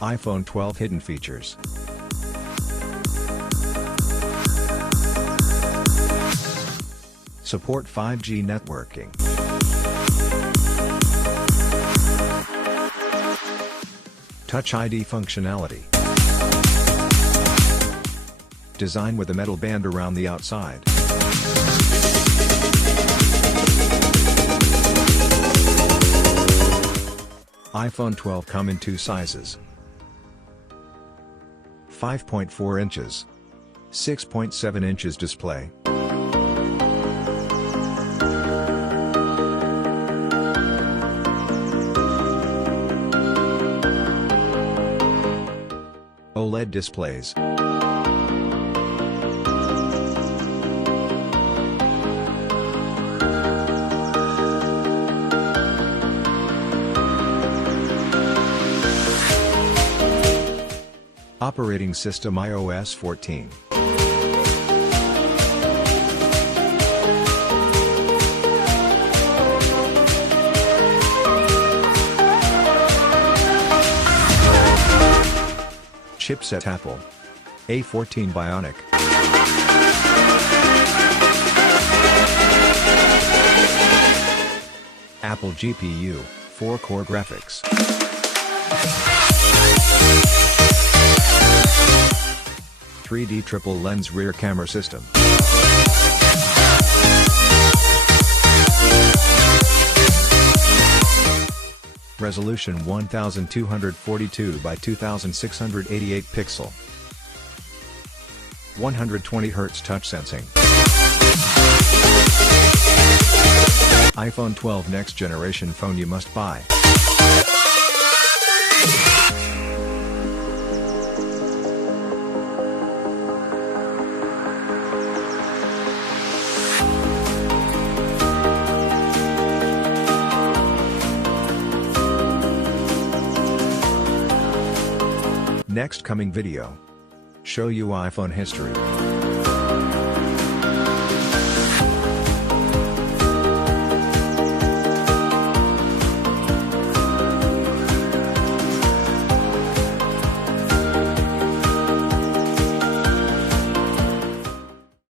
iPhone 12 hidden features. Support 5G networking. Touch ID functionality. Design with a metal band around the outside. iPhone 12 come in two sizes: 5.4 inches, 6.7 inches display. OLED displays. Operating system iOS 14. Chipset Apple A14 BIONIC. Apple GPU 4-core graphics. (3D triple lens rear camera system). Resolution 1242 by 2688 pixel. 120 Hz touch sensing. iPhone 12 next generation phone you must buy. Next coming video. Show you iPhone history.